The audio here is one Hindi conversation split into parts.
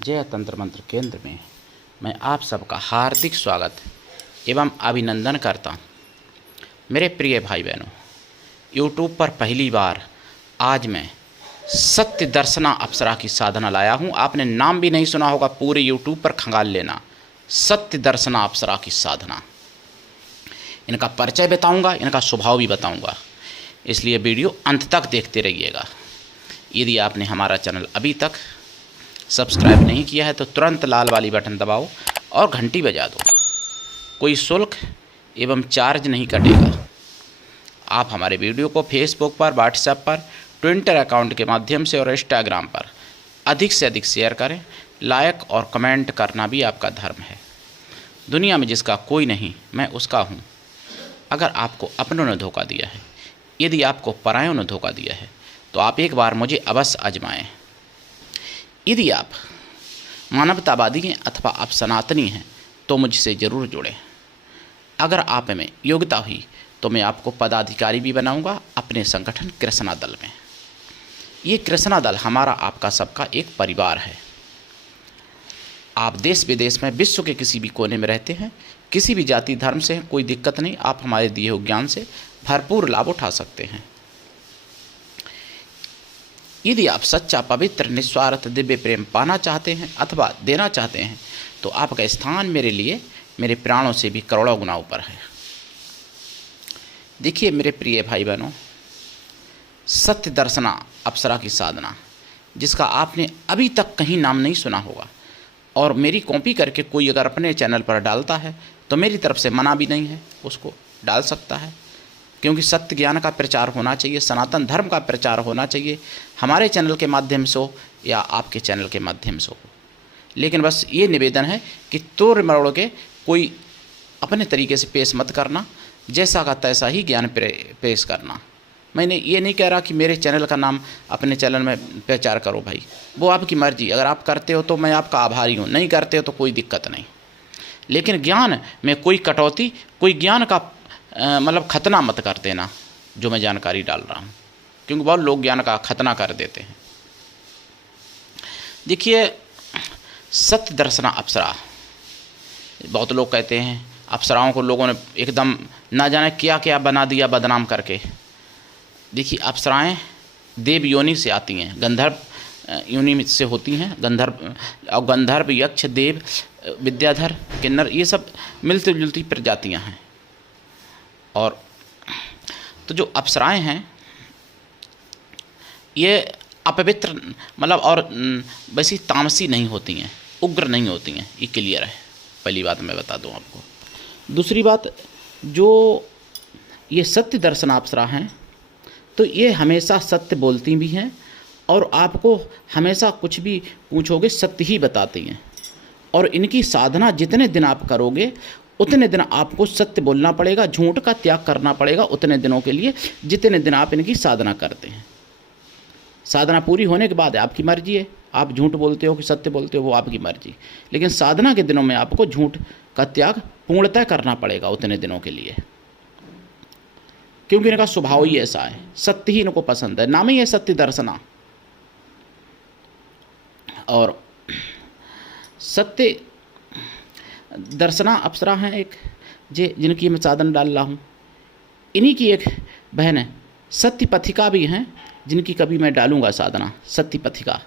जय तंत्र मंत्र केंद्र में मैं आप सबका हार्दिक स्वागत एवं अभिनंदन करता हूँ। मेरे प्रिय भाई बहनों, यूट्यूब पर पहली बार आज मैं सत्य दर्शना अप्सरा की साधना लाया हूँ। आपने नाम भी नहीं सुना होगा, पूरे यूट्यूब पर खंगाल लेना, सत्य दर्शना अप्सरा की साधना। इनका परिचय बताऊँगा, इनका स्वभाव भी बताऊँगा, इसलिए वीडियो अंत तक देखते रहिएगा। यदि आपने हमारा चैनल अभी तक सब्सक्राइब नहीं किया है तो तुरंत लाल वाली बटन दबाओ और घंटी बजा दो। कोई शुल्क एवं चार्ज नहीं कटेगा। आप हमारे वीडियो को फेसबुक पर, व्हाट्सएप पर, ट्विटर अकाउंट के माध्यम से और इंस्टाग्राम पर अधिक से अधिक शेयर करें। लाइक और कमेंट करना भी आपका धर्म है। दुनिया में जिसका कोई नहीं, मैं उसका हूँ। अगर आपको अपनों ने धोखा दिया है, यदि आपको परायों ने धोखा दिया है, तो आप एक बार मुझे अवश्य आजमाएं। यदि आप मानवतावादी हैं अथवा आप सनातनी हैं तो मुझसे ज़रूर जुड़ें। अगर आप में योग्यता हुई तो मैं आपको पदाधिकारी भी बनाऊंगा अपने संगठन कृष्णा दल में। ये कृष्णा दल हमारा आपका सबका एक परिवार है। आप देश विदेश में, विश्व के किसी भी कोने में रहते हैं, किसी भी जाति धर्म से हैं, कोई दिक्कत नहीं। आप हमारे दिए हुए ज्ञान से भरपूर लाभ उठा सकते हैं। यदि आप सच्चा, पवित्र, निस्वार्थ दिव्य प्रेम पाना चाहते हैं अथवा देना चाहते हैं तो आपका स्थान मेरे लिए मेरे प्राणों से भी करोड़ों गुना ऊपर है। देखिए मेरे प्रिय भाई बहनों, सत्य दर्शना अप्सरा की साधना, जिसका आपने अभी तक कहीं नाम नहीं सुना होगा, और मेरी कॉपी करके कोई अगर अपने चैनल पर डालता है तो मेरी तरफ से मना भी नहीं है, उसको डाल सकता है। क्योंकि सत्य ज्ञान का प्रचार होना चाहिए, सनातन धर्म का प्रचार होना चाहिए, हमारे चैनल के माध्यम से हो या आपके चैनल के माध्यम से हो। लेकिन बस ये निवेदन है कि तोड़ मरोड़ के कोई अपने तरीके से पेश मत करना, जैसा का तैसा ही ज्ञान पेश करना। मैंने ये नहीं कह रहा कि मेरे चैनल का नाम अपने चैनल में प्रचार करो भाई, वो आपकी मर्जी। अगर आप करते हो तो मैं आपका आभारी हूँ, नहीं करते हो तो कोई दिक्कत नहीं। लेकिन ज्ञान में कोई कटौती, कोई ज्ञान का मतलब खतना मत कर देना जो मैं जानकारी डाल रहा हूँ, क्योंकि बहुत लोग ज्ञान का खतना कर देते हैं। देखिए सत्य दर्शना अप्सरा, बहुत लोग कहते हैं अप्सराओं को लोगों ने एकदम ना जाने क्या क्या बना दिया बदनाम करके। देखिए अप्सराएं देव योनि से आती हैं, गंधर्व योनि से होती हैं। गंधर्व, यक्ष, देव, विद्याधर, किन्नर, ये सब मिलती जुलती प्रजातियां हैं। और तो जो अप्सराएं हैं ये अपवित्र मतलब और वैसी तामसी नहीं होती हैं, उग्र नहीं होती हैं, ये क्लियर है। पहली बात मैं बता दूं आपको। दूसरी बात, जो ये सत्य दर्शना अप्सरा हैं तो ये हमेशा सत्य बोलती भी हैं और आपको हमेशा कुछ भी पूछोगे सत्य ही बताती हैं। और इनकी साधना जितने दिन आप करोगे उतने दिन आपको सत्य बोलना पड़ेगा, झूठ का त्याग करना पड़ेगा उतने दिनों के लिए जितने दिन आप इनकी साधना करते हैं। साधना पूरी होने के बाद आपकी मर्जी है, आप झूठ बोलते हो कि सत्य बोलते हो, वो आपकी मर्जी। लेकिन साधना के दिनों में आपको झूठ का त्याग पूर्णतः करना पड़ेगा उतने दिनों के लिए, क्योंकि इनका स्वभाव ही ऐसा है, सत्य ही इनको पसंद है। नाम ही है सत्य दर्शना। और सत्य दर्शना अप्सरा हैं एक जिनकी मैं साधन डाल रहा हूँ। इन्हीं की एक बहन है सत्य पथिका भी हैं, जिनकी कभी मैं डालूंगा साधना, सत्य पथिका।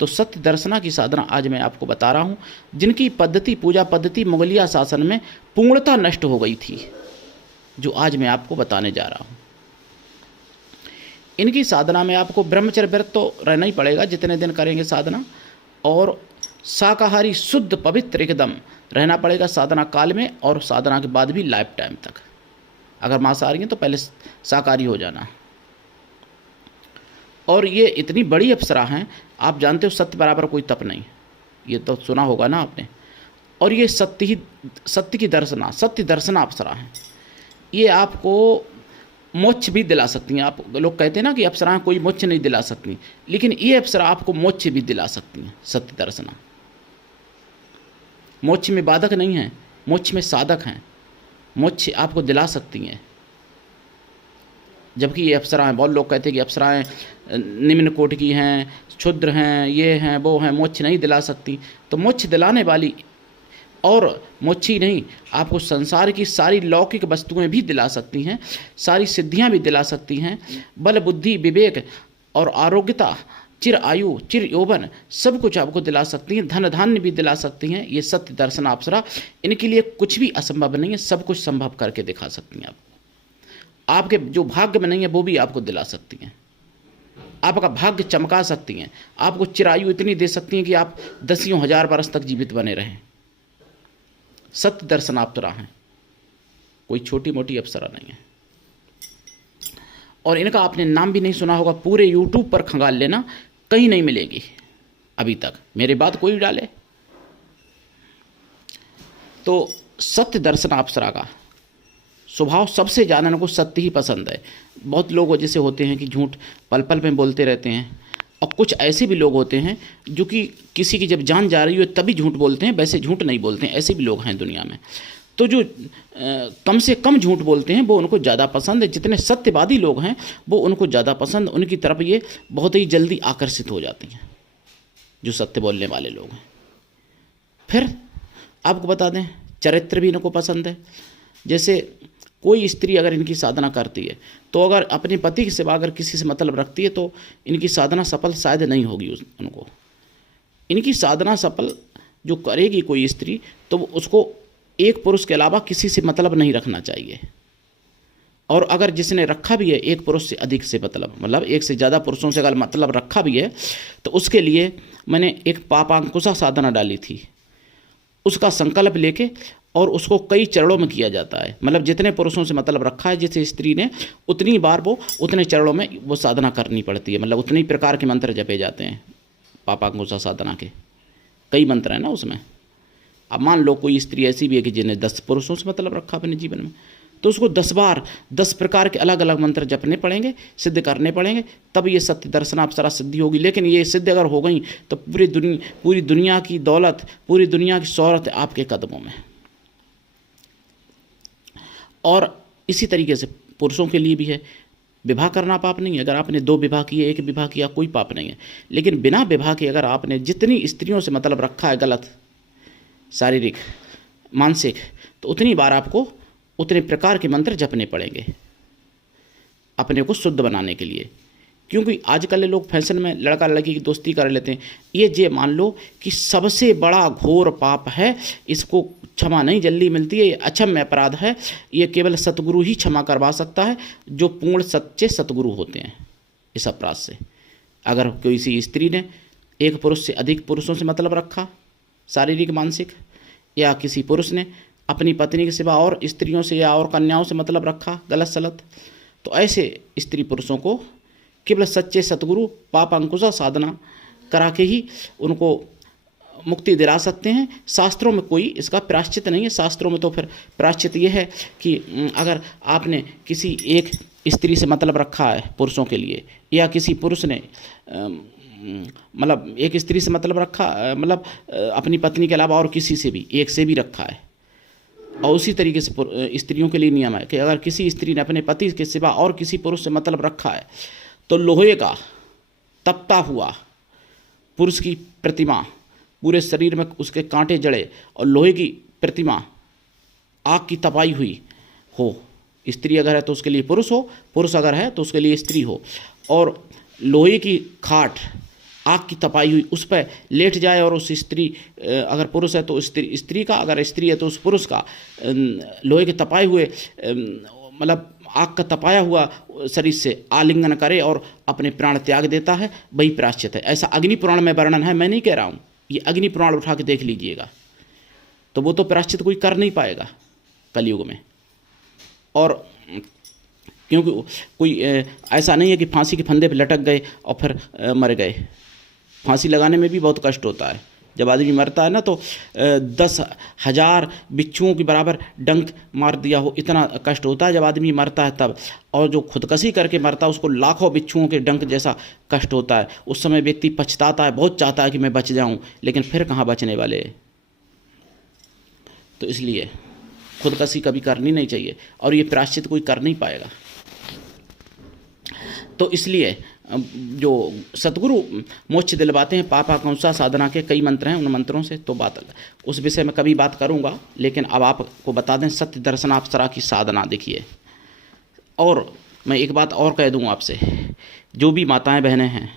तो सत्य दर्शना की साधना आज मैं आपको बता रहा हूँ, जिनकी पद्धति, पूजा पद्धति मुगलिया शासन में पूर्णतः नष्ट हो गई थी, जो आज मैं आपको बताने जा रहा हूँ। इनकी साधना में आपको ब्रह्मचर्य व्रत तो रहना ही पड़ेगा जितने दिन करेंगे साधना, और शाकाहारी शुद्ध पवित्र एकदम रहना पड़ेगा साधना काल में, और साधना के बाद भी लाइफ टाइम तक। अगर मांसाहारी हैं तो पहले शाकाहारी हो जाना। और ये इतनी बड़ी अप्सरा हैं, आप जानते हो सत्य बराबर कोई तप नहीं, ये तो सुना होगा ना आपने। और ये सत्य की दर्शना, सत्य दर्शना अप्सरा हैं। ये आपको मोक्ष भी दिला सकती हैं। आप लोग कहते हैं ना कि अप्सराएं कोई मोक्ष नहीं दिला सकती, लेकिन ये अप्सरा आपको मोक्ष भी दिला सकती हैं। सत्य दर्शना मोक्ष में बाधक नहीं है, मोक्ष में साधक हैं, मोक्ष आपको दिला सकती हैं। जबकि ये अप्सराएं, बहुत लोग कहते हैं कि अप्सराएं निम्न कोट की हैं, क्षुद्र हैं, ये हैं, वो हैं, मोक्ष नहीं दिला सकती। तो मोक्ष दिलाने वाली, और मोक्ष ही नहीं, आपको संसार की सारी लौकिक वस्तुएं भी दिला सकती हैं, सारी सिद्धियां भी दिला सकती हैं, बल बुद्धि विवेक और आरोग्यता, चिर आयु चिर यौवन, सब कुछ आपको दिला सकती हैं, धन धान्य भी दिला सकती हैं। ये सत्य दर्शन अप्सरा, इनके लिए कुछ भी असंभव नहीं है, सब कुछ संभव करके दिखा सकती हैं। आपके जो भाग्य में नहीं है वो भी आपको दिला सकती हैं, आपका भाग्य चमका सकती हैं, आपको चिरायु इतनी दे सकती हैं कि आप दसियों हजार वर्ष तक जीवित बने रहें। सत्य दर्शन अप्सरा हैं, कोई छोटी मोटी अप्सरा नहीं है। और इनका आपने नाम भी नहीं सुना होगा, पूरे यूट्यूब पर खंगाल लेना, कहीं नहीं मिलेगी अभी तक, मेरे बात कोई डाले। तो सत्य दर्शन अप्सरा का स्वभाव सबसे ज़्यादा इनको सत्य ही पसंद है। बहुत लोग जैसे होते हैं कि झूठ पल पल में बोलते रहते हैं, और कुछ ऐसे भी लोग होते हैं जो कि किसी की जब जान जा रही हो तभी झूठ बोलते हैं, वैसे झूठ नहीं बोलते हैं, ऐसे भी लोग हैं दुनिया में। तो जो कम से कम झूठ बोलते हैं वो उनको ज़्यादा पसंद है, जितने सत्यवादी लोग हैं वो उनको ज़्यादा पसंद, उनकी तरफ ये बहुत ही जल्दी आकर्षित हो जाती हैं, जो सत्य बोलने वाले लोग हैं। फिर आपको बता दें, चरित्र भी इनको पसंद है। जैसे कोई स्त्री अगर इनकी साधना करती है तो अगर अपने पति के सिवा अगर किसी से मतलब रखती है तो इनकी साधना सफल शायद नहीं होगी। उनको इनकी साधना सफल जो करेगी कोई स्त्री तो उसको एक पुरुष के अलावा किसी से मतलब नहीं रखना चाहिए। और अगर जिसने रखा भी है एक पुरुष से अधिक से मतलब एक से ज़्यादा पुरुषों से अगर मतलब रखा भी है तो उसके लिए मैंने एक पापांकुशा साधना डाली थी, उसका संकल्प लेके और उसको कई चरणों में किया जाता है। मतलब जितने पुरुषों से मतलब रखा है जिस स्त्री ने, उतनी बार वो उतने चरणों में वो साधना करनी पड़ती है। मतलब उतनी प्रकार के मंत्र जपे जाते हैं पापांकुशा साधना के, कई मंत्र हैं ना उसमें। अब मान लो कोई स्त्री ऐसी भी है कि जिन्हें 10 पुरुषों से मतलब रखा अपने जीवन में, तो उसको 10 बार 10 प्रकार के अलग अलग मंत्र जपने पड़ेंगे, सिद्ध करने पड़ेंगे, तब ये सत्य दर्शन अप्सरा सिद्धि होगी। लेकिन ये सिद्ध अगर हो गई तो पूरी दुनिया की दौलत, पूरी दुनिया की शोहरत आपके कदमों में। और इसी तरीके से पुरुषों के लिए भी है। विवाह करना पाप नहीं है, अगर आपने 2 विवाह किए, 1 विवाह किया, कोई पाप नहीं है। लेकिन बिना विवाह के अगर आपने जितनी स्त्रियों से मतलब रखा है गलत, शारीरिक मानसिक, तो उतनी बार आपको उतने प्रकार के मंत्र जपने पड़ेंगे अपने को शुद्ध बनाने के लिए। क्योंकि आजकल लोग फैशन में लड़का लड़की की दोस्ती कर लेते हैं। ये मान लो कि सबसे बड़ा घोर पाप है, इसको क्षमा नहीं जल्दी मिलती है, ये अक्षम्य अपराध है, ये केवल सतगुरु ही क्षमा करवा सकता है, जो पूर्ण सच्चे सतगुरु होते हैं इस अपराध से। अगर किसी स्त्री ने एक पुरुष से अधिक पुरुषों से मतलब रखा शारीरिक मानसिक, या किसी पुरुष ने अपनी पत्नी के सिवा और स्त्रियों से या और कन्याओं से मतलब रखा गलत सलत, तो ऐसे स्त्री पुरुषों को केवल सच्चे सतगुरु पापांकुशा साधना करा के ही उनको मुक्ति दिला सकते हैं। शास्त्रों में कोई इसका प्रायश्चित नहीं है। शास्त्रों में तो फिर प्रायश्चित ये है कि अगर आपने किसी एक स्त्री से मतलब रखा है पुरुषों के लिए, या किसी पुरुष ने मतलब एक स्त्री से मतलब रखा, मतलब अपनी पत्नी के अलावा और किसी से भी एक से भी रखा है, और उसी तरीके से स्त्रियों के लिए नियम है कि अगर किसी स्त्री ने अपने पति के सिवा और किसी पुरुष से मतलब रखा है तो लोहे का तपता हुआ पुरुष की प्रतिमा, पूरे शरीर में उसके कांटे जड़े और लोहे की प्रतिमा, आग की तपाई हुई हो, स्त्री अगर है तो उसके लिए पुरुष हो, पुरुष अगर है तो उसके लिए स्त्री हो, और लोहे की खाट आग की तपाई हुई उस पर लेट जाए, और उस स्त्री अगर पुरुष है तो स्त्री का, अगर स्त्री है तो उस पुरुष का लोहे के तपाए हुए मतलब आग का तपाया हुआ शरीर से आलिंगन करे और अपने प्राण त्याग देता है, वही प्रायश्चित है। ऐसा अग्नि पुराण में वर्णन है, मैं नहीं कह रहा हूँ, ये अग्नि पुराण उठा के देख लीजिएगा, तो वो तो प्रायश्चित कोई कर नहीं पाएगा कलयुग में। और क्योंकि कोई ऐसा नहीं है कि फांसी के फंदे पे लटक गए और फिर मर गए। फांसी लगाने में भी बहुत कष्ट होता है। जब आदमी मरता है ना तो 10,000 बिच्छुओं के बराबर डंक मार दिया हो, इतना कष्ट होता है जब आदमी मरता है तब। और जो खुदकशी करके मरता है उसको लाखों बिच्छुओं के डंक जैसा कष्ट होता है। उस समय व्यक्ति पछताता है, बहुत चाहता है कि मैं बच जाऊं, लेकिन फिर कहाँ बचने वाले। तो इसलिए खुदकशी कभी करनी नहीं चाहिए, और ये प्रायश्चित कोई कर नहीं पाएगा। तो इसलिए जो सतगुरु मोक्ष दिलवाते हैं पापाकांक्षा साधना के कई मंत्र हैं, उन मंत्रों से तो बात उस विषय में कभी बात करूंगा, लेकिन अब आपको बता दें सत्य दर्शनाप्सरा की साधना देखिए। और मैं एक बात और कह दूं आपसे, जो भी माताएं बहनें हैं,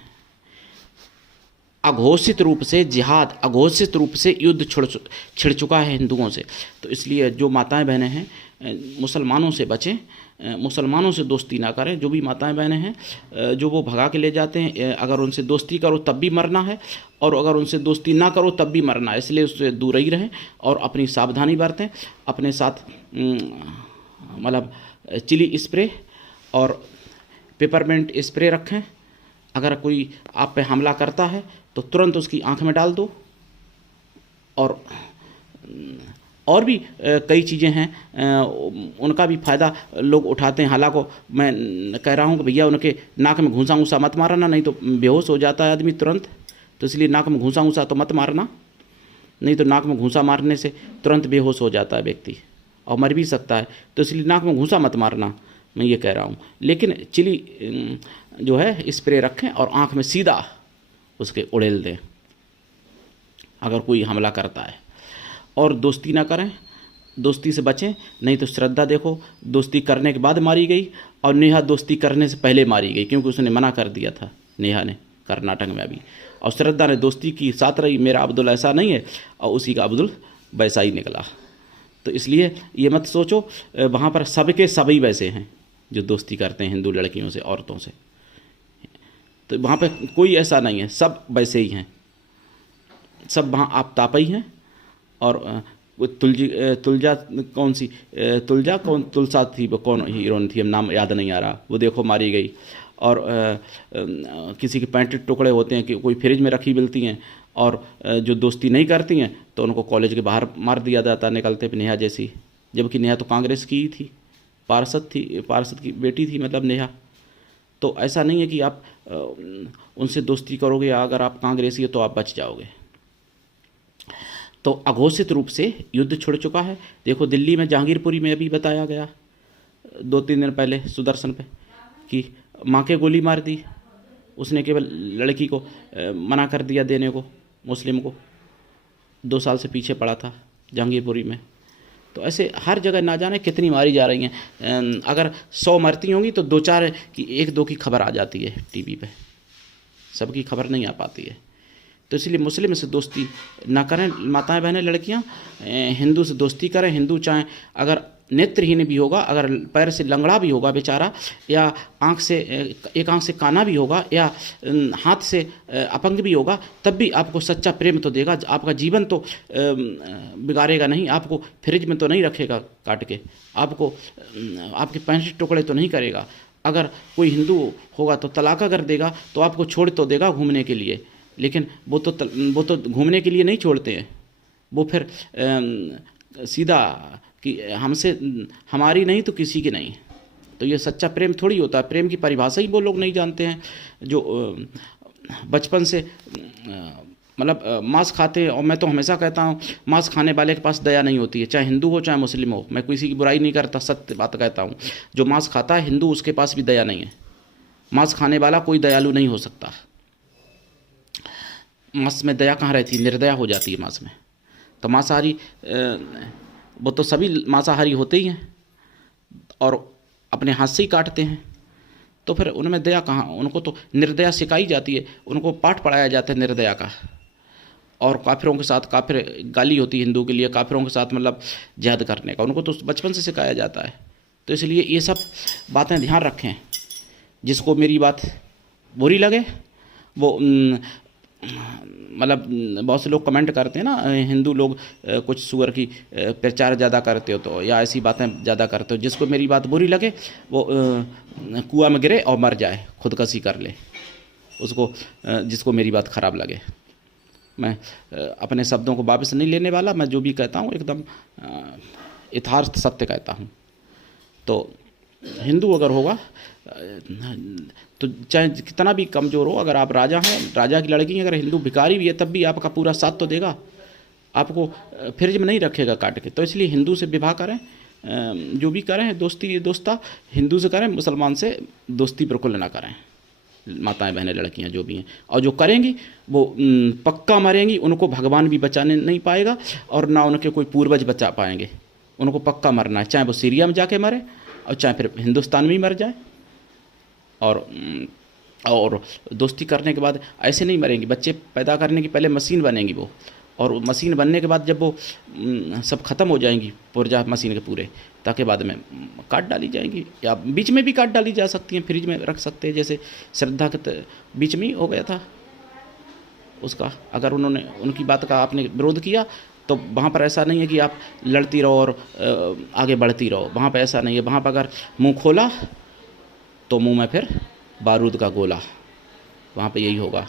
अघोषित रूप से जिहाद, अघोषित रूप से युद्ध छिड़ चुका है हिंदुओं से। तो इसलिए जो माताएं बहनें हैं मुसलमानों से बचें, मुसलमानों से दोस्ती ना करें। जो भी माताएं बहनें हैं जो वो भगा के ले जाते हैं, अगर उनसे दोस्ती करो तब भी मरना है, और अगर उनसे दोस्ती ना करो तब भी मरना है। इसलिए उससे दूर ही रहें और अपनी सावधानी बरतें। अपने साथ मतलब चिली स्प्रे और पेपरमेंट स्प्रे रखें। अगर कोई आप पे हमला करता है तो तुरंत उसकी आंख में डाल दो। और भी कई चीज़ें हैं, उनका भी फ़ायदा लोग उठाते हैं। हालांकि मैं कह रहा हूं कि भैया उनके नाक में घूंसा घूंसा मत मारना, नहीं तो बेहोश हो जाता है आदमी तुरंत। तो इसलिए नाक में घूंसा घूंसा तो मत मारना, नहीं तो नाक में घूंसा मारने से तुरंत बेहोश हो जाता है व्यक्ति और मर भी सकता है। तो इसलिए नाक में घूंसा मत मारना, मैं ये कह रहा हूँ। लेकिन चिली जो है स्प्रे रखें और आँख में सीधा उसके उड़ेल दें अगर कोई हमला करता है। और दोस्ती ना करें, दोस्ती से बचें। नहीं तो श्रद्धा देखो दोस्ती करने के बाद मारी गई और नेहा दोस्ती करने से पहले मारी गई, क्योंकि उसने मना कर दिया था नेहा ने कर्नाटक में अभी। और श्रद्धा ने दोस्ती की, साथ रही, मेरा अब्दुल ऐसा नहीं है और उसी का अब्दुल वैसा ही निकला। तो इसलिए ये मत सोचो वहाँ पर सबके सभी वैसे हैं जो दोस्ती करते हैं हिंदू लड़कियों से, औरतों से। तो वहाँ पे कोई ऐसा नहीं है, सब वैसे ही हैं, सब वहाँ आप तापई हैं। और तुलजा तुलसा थी, वो कौन हीरोइन थी, हम नाम याद नहीं आ रहा, वो देखो मारी गई। और किसी के पैंट टुकड़े होते हैं कि कोई फ्रिज में रखी मिलती हैं, और जो दोस्ती नहीं करती हैं तो उनको कॉलेज के बाहर मार दिया जाता निकलते। नेहा जैसी, जबकि नेहा तो कांग्रेस की ही थी, पार्षद की बेटी थी मतलब नेहा। तो ऐसा नहीं है कि आप उनसे दोस्ती करोगे या अगर आप कांग्रेसी हो तो आप बच जाओगे। तो अघोषित रूप से युद्ध छिड़ चुका है। देखो दिल्ली में जहांगीरपुरी में अभी बताया गया 2-3 दिन पहले सुदर्शन पे कि माँ के गोली मार दी, उसने केवल लड़की को मना कर दिया देने को, मुस्लिम को 2 साल से पीछे पड़ा था जहांगीरपुरी में। तो ऐसे हर जगह ना जाने कितनी मारी जा रही हैं। अगर 100 मरती होंगी तो 2-4 की 1-2 की खबर आ जाती है टीवी पे, सबकी खबर नहीं आ पाती है। तो इसलिए मुस्लिम से दोस्ती ना करें माताएं बहनें लड़कियां, हिंदू से दोस्ती करें। हिंदू चाहे अगर नेत्रहीन भी होगा, अगर पैर से लंगड़ा भी होगा बेचारा, या एक आंख से काना भी होगा, या हाथ से अपंग भी होगा, तब भी आपको सच्चा प्रेम तो देगा। आपका जीवन तो बिगाड़ेगा नहीं, आपको फ्रिज में तो नहीं रखेगा काट के, आपको आपके पैंट टुकड़े तो नहीं करेगा। अगर कोई हिंदू होगा तो तलाक अगर देगा तो आपको छोड़ तो देगा घूमने के लिए, लेकिन वो तो घूमने के लिए नहीं छोड़ते हैं, वो फिर सीधा कि हमसे हमारी नहीं तो किसी की नहीं। तो ये सच्चा प्रेम थोड़ी होता है। प्रेम की परिभाषा ही वो लोग नहीं जानते हैं जो बचपन से मतलब मांस खाते हैं। और मैं तो हमेशा कहता हूँ मांस खाने वाले के पास दया नहीं होती है, चाहे हिंदू हो चाहे मुस्लिम हो। मैं किसी की बुराई नहीं करता, सत्य बात कहता हूँ। जो मांस खाता है हिंदू, उसके पास भी दया नहीं है। मांस खाने वाला कोई दयालु नहीं हो सकता। मांस में दया कहाँ रहती है, निर्दया हो जाती है मांस में। तो मांसाहारी वो तो सभी मांसाहारी होते ही हैं और अपने हाथ से ही काटते हैं, तो फिर उनमें दया कहाँ। उनको तो निर्दया सिखाई जाती है, उनको पाठ पढ़ाया जाता है निर्दया का। और काफिरों के साथ, काफिर गाली होती है हिंदू के लिए, काफिरों के साथ मतलब जिहाद करने का उनको तो बचपन से सिखाया जाता है। तो इसलिए ये सब बातें ध्यान रखें। जिसको मेरी बात बुरी लगे वो मतलब बहुत से लोग कमेंट करते हैं ना, हिंदू लोग कुछ सुअर की प्रचार ज़्यादा करते हो तो, या ऐसी बातें ज़्यादा करते हो। जिसको मेरी बात बुरी लगे वो कुआं में गिरे और मर जाए, खुदकुशी कर ले उसको, जिसको मेरी बात ख़राब लगे। मैं अपने शब्दों को वापस नहीं लेने वाला, मैं जो भी कहता हूँ एकदम यथार्थ सत्य कहता हूँ। तो हिंदू अगर होगा तो चाहे कितना भी कमज़ोर हो, अगर आप राजा हैं, राजा की लड़की हैं, अगर हिंदू भिखारी भी है तब भी आपका पूरा साथ तो देगा, आपको फ्रिज में नहीं रखेगा काट के। तो इसलिए हिंदू से विवाह करें, जो भी करें दोस्ता हिंदू से करें, मुसलमान से दोस्ती बिल्कुल ना करें। माताएं बहनें लड़कियां जो भी हैं, और जो करेंगी वो पक्का मरेंगी, उनको भगवान भी बचाने नहीं पाएगा और ना उनके कोई पूर्वज बचा पाएंगे। उनको पक्का मरना है, चाहे वो सीरिया में जाके मरे और चाहे फिर हिंदुस्तान में ही मर जाए। और दोस्ती करने के बाद ऐसे नहीं मरेंगी, बच्चे पैदा करने की पहले मशीन बनेंगी वो, और मशीन बनने के बाद जब वो सब ख़त्म हो जाएंगी पुर्जा मशीन के पूरे, ताकि बाद में काट डाली जाएंगी, या बीच में भी काट डाली जा सकती हैं, फ्रिज में रख सकते हैं, जैसे श्रद्धा के बीच में ही हो गया था उसका। अगर उन्होंने उनकी बात का आपने विरोध किया तो वहाँ पर ऐसा नहीं है कि आप लड़ती रहो और आगे बढ़ती रहो, वहाँ पर ऐसा नहीं है। वहाँ पर अगर मुँह खोला तो मुँह में फिर बारूद का गोला, वहाँ पे यही होगा।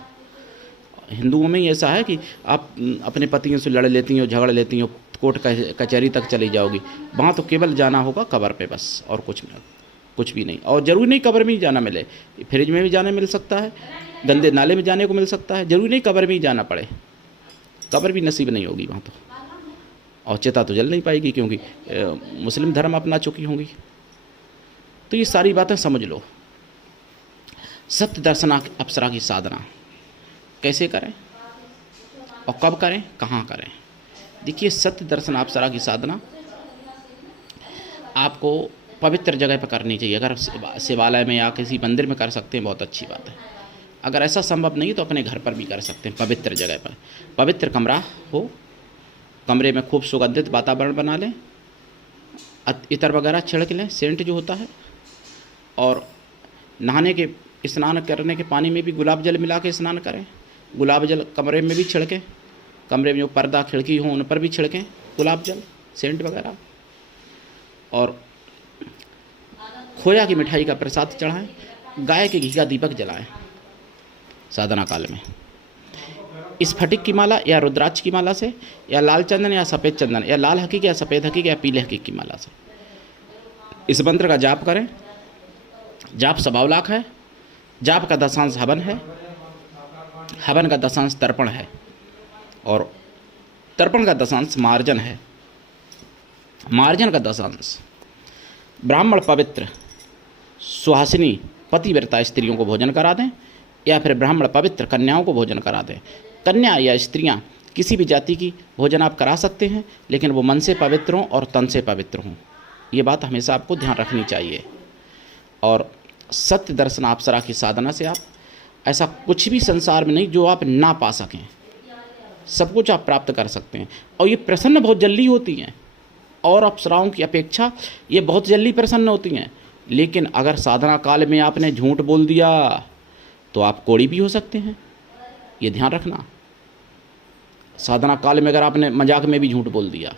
हिंदुओं में ही ऐसा है कि आप अपने पतियों से लड़ लेती हो, झगड़ लेती हो, कोर्ट कचहरी तक चली जाओगी, वहाँ तो केवल जाना होगा कब्र पे बस, और कुछ भी नहीं। और ज़रूरी नहीं कब्र में ही जाना मिले, फ्रिज में भी जाने मिल सकता है, गंदे नाले में जाने को मिल सकता है, ज़रूरी नहीं कब्र में ही जाना पड़े, कब्र भी नसीब नहीं होगी वहाँ तो, और चिता तो जल नहीं पाएगी क्योंकि मुस्लिम धर्म अपना चुकी होंगी। तो ये सारी बातें समझ लो। सत्य दर्शन अप्सरा की साधना कैसे करें और कब करें, कहाँ करें? देखिए, सत्य दर्शन अप्सरा की साधना आपको पवित्र जगह पर करनी चाहिए। अगर शिवालय में या किसी मंदिर में कर सकते हैं बहुत अच्छी बात है। अगर ऐसा संभव नहीं तो अपने घर पर भी कर सकते हैं, पवित्र जगह पर। पवित्र कमरा हो, कमरे में खूब सुगंधित वातावरण बना लें, इत्र वगैरह छिड़क लें, सेंट जो होता है, और नहाने के स्नान करने के पानी में भी गुलाब जल मिला के स्नान करें। गुलाब जल कमरे में भी छिड़कें, कमरे में जो पर्दा खिड़की हो उन पर भी छिड़कें गुलाब जल, सेंट वगैरह। और खोया की मिठाई का प्रसाद चढ़ाएं, गाय के घी का दीपक जलाएं साधना काल में। स्फटिक की माला या रुद्राक्ष की माला से, या लाल चंदन या सफ़ेद चंदन, या लाल हकीक या सफ़ेद हकीक या पीले हकीक की माला से इस मंत्र का जाप करें। जाप 100 लाख है। जाप का दशांश हवन है, हवन का दशांश तर्पण है, और तर्पण का दशांश मार्जन है। मार्जन का दशांश ब्राह्मण पवित्र सुहासिनी पतिव्रता स्त्रियों को भोजन करा दें, या फिर ब्राह्मण पवित्र कन्याओं को भोजन करा दें। कन्या या स्त्रियां किसी भी जाति की भोजन आप करा सकते हैं, लेकिन वो मन से पवित्र हों और तन से पवित्र हों। ये बात हमेशा आपको ध्यान रखनी चाहिए। और सत्य दर्शन अप्सरा की साधना से आप ऐसा कुछ भी संसार में नहीं जो आप ना पा सकें, सब कुछ आप प्राप्त कर सकते हैं। और ये प्रसन्न बहुत जल्दी होती हैं, और अप्सराओं की अपेक्षा ये बहुत जल्दी प्रसन्न होती हैं। लेकिन अगर साधना काल में आपने झूठ बोल दिया तो आप कोड़ी भी हो सकते हैं, ये ध्यान रखना। साधना काल में अगर आपने मजाक में भी झूठ बोल दिया,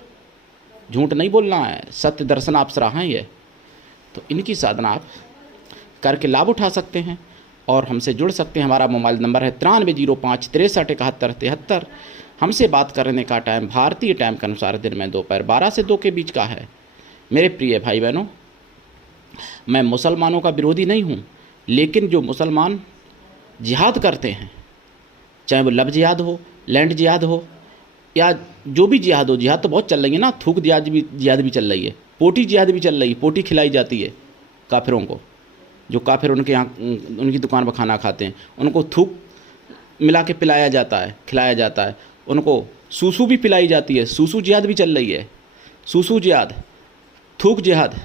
झूठ नहीं बोलना है, सत्य दर्शन अप्सरा हैं ये, तो इनकी साधना आप करके लाभ उठा सकते हैं और हमसे जुड़ सकते हैं। हमारा मोबाइल नंबर है 9305 63 71 73। हमसे बात करने का टाइम भारतीय टाइम के अनुसार दिन में दोपहर 12 से 2 के बीच का है। मेरे प्रिय भाई बहनों, मैं मुसलमानों का विरोधी नहीं हूँ, लेकिन जो मुसलमान जिहाद करते हैं, चाहे वो लव जिहाद हो, लैंड जिहाद हो, या जो भी जिहाद हो, जिहाद तो बहुत चल रही है ना, थूक जिहाद भी चल रही है, पोटी जिहाद भी चल रही है, पोटी खिलाई जाती है काफिरों को। जो काफिर उनके यहाँ उनकी दुकान पर खाना खाते हैं, उनको थूक मिला के पिलाया जाता है, खिलाया जाता है, उनको सूसू भी पिलाई जाती है, सूसू जिहाद भी चल रही है। सूसू जिहाद, थूक जिहाद,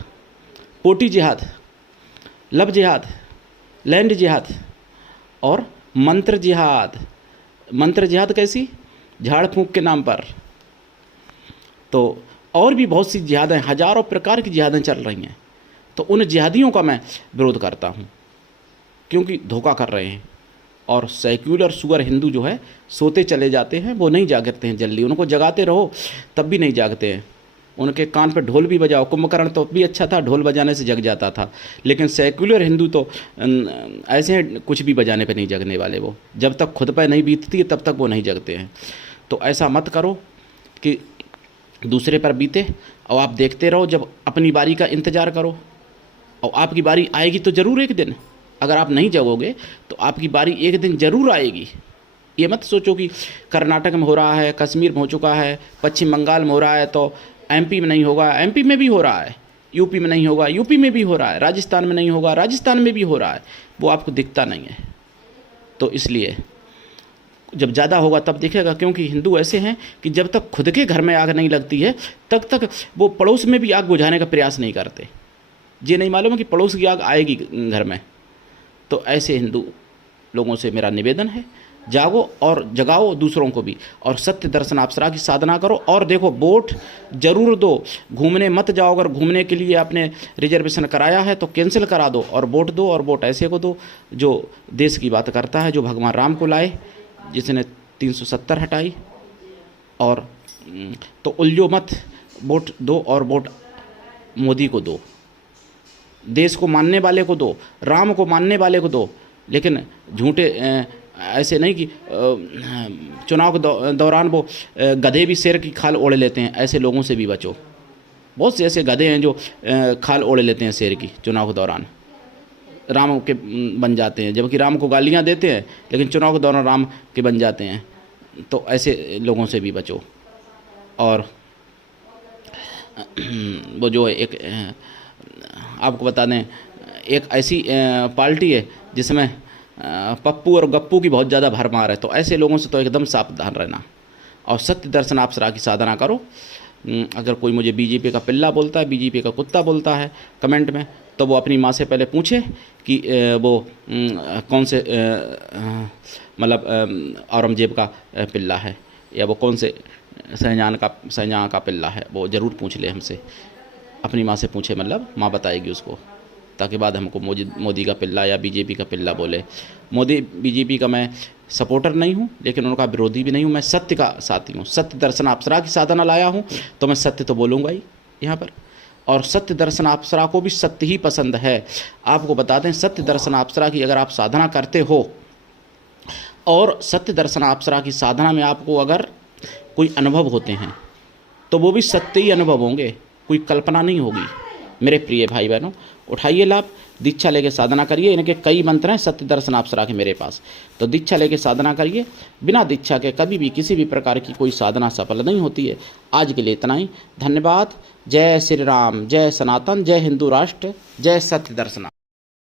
पोटी जिहाद, लब जिहाद, लैंड जिहाद और मंत्र जिहाद। मंत्र जिहाद कैसी? झाड़ फूंक के नाम पर। तो और भी बहुत सी जिहादें, हजारों प्रकार की जिहादें चल रही हैं। तो उन जिहादियों का मैं विरोध करता हूँ, क्योंकि धोखा कर रहे हैं। और सेक्युलर सुअर हिंदू जो है सोते चले जाते हैं, वो नहीं जागते हैं जल्दी। उनको जगाते रहो तब भी नहीं जागते हैं। उनके कान पर ढोल भी बजाओ, कुंभकर्ण तो भी अच्छा था, ढोल बजाने से जग जाता था। लेकिन सेक्युलर हिंदू तो ऐसे हैं, कुछ भी बजाने पे नहीं जगने वाले। वो जब तक खुद पर नहीं बीतती है तब तक वो नहीं जगते हैं। तो ऐसा मत करो कि दूसरे पर बीते, और आप देखते रहो। जब अपनी बारी का इंतज़ार करो, और आपकी बारी आएगी तो ज़रूर एक दिन। अगर आप नहीं जगोगे तो आपकी बारी एक दिन ज़रूर आएगी। ये मत सोचो कि कर्नाटक में हो रहा है, कश्मीर में हो चुका है, पश्चिम बंगाल में हो रहा है तो एमपी में नहीं होगा। एमपी में भी हो रहा है, यूपी में नहीं होगा, यूपी में भी हो रहा है, राजस्थान में नहीं होगा, राजस्थान में भी हो रहा है। वो आपको दिखता नहीं है। तो इसलिए जब ज़्यादा होगा तब दिखेगा, क्योंकि हिंदू ऐसे हैं कि जब तक खुद के घर में आग नहीं लगती है तब तक वो पड़ोस में भी आग बुझाने का प्रयास नहीं करते। ये नहीं मालूम है कि पड़ोस की आग आएगी घर में। तो ऐसे हिंदू लोगों से मेरा निवेदन है, जागो और जगाओ दूसरों को भी, और सत्य दर्शन अप्सरा की साधना करो। और देखो, वोट जरूर दो, घूमने मत जाओ। अगर घूमने के लिए आपने रिजर्वेशन कराया है तो कैंसिल करा दो और वोट दो, और वोट ऐसे को दो जो देश की बात करता है, जो भगवान राम को लाए, जिसने 370 हटाई। और तो उलझो मत, वोट दो और वोट मोदी को दो, देश को मानने वाले को दो, राम को मानने वाले को दो। लेकिन झूठे ऐसे नहीं कि चुनाव के दौरान वो गधे भी शेर की खाल ओढ़ लेते हैं, ऐसे लोगों से भी बचो। बहुत से ऐसे गधे हैं जो खाल ओढ़ लेते हैं शेर की चुनाव के दौरान, राम के बन जाते हैं, जबकि राम को गालियां देते हैं लेकिन चुनाव के दौरान राम के बन जाते हैं। तो ऐसे लोगों से भी बचो। और वो जो एक आपको बता दें, एक ऐसी पार्टी है जिसमें पप्पू और गप्पू की बहुत ज़्यादा भरमार है। तो ऐसे लोगों से तो एकदम सावधान रहना और सत्य दर्शन अप्सरा की साधना करो। अगर कोई मुझे बीजेपी का पिल्ला बोलता है, बीजेपी का कुत्ता बोलता है कमेंट में, तो वो अपनी माँ से पहले पूछे कि वो कौन से मतलब औरंगजेब का पिल्ला है, या वो कौन से शाहजहाँ का पिल्ला है, वो ज़रूर पूछ ले हमसे। अपनी माँ से पूछे, मतलब माँ बताएगी उसको, ताकि बाद हमको मोदी का पिल्ला या बीजेपी का पिल्ला बोले। मोदी बीजेपी का मैं सपोर्टर नहीं हूँ, लेकिन उनका विरोधी भी नहीं हूँ। मैं सत्य का साथी हूँ। सत्य दर्शन अप्सरा की साधना लाया हूँ तो मैं सत्य तो बोलूँगा ही यहाँ पर। और सत्य दर्शन अप्सरा को भी सत्य ही पसंद है। आपको बता दें, सत्य दर्शन अप्सरा की अगर आप साधना करते हो और सत्य दर्शन अप्सरा की साधना में आपको अगर कोई अनुभव होते हैं तो वो भी सत्य ही अनुभव होंगे, कोई कल्पना नहीं होगी। मेरे प्रिय भाई बहनों, उठाइए लाभ, दीक्षा लेके साधना करिए। इनके कई मंत्र हैं सत्य दर्शन अप्सरा के मेरे पास, तो दीक्षा लेके साधना करिए। बिना दीक्षा के कभी भी किसी भी प्रकार की कोई साधना सफल नहीं होती है। आज के लिए इतना ही। धन्यवाद। जय श्री राम, जय सनातन, जय हिंदू राष्ट्र, जय सत्य दर्शन।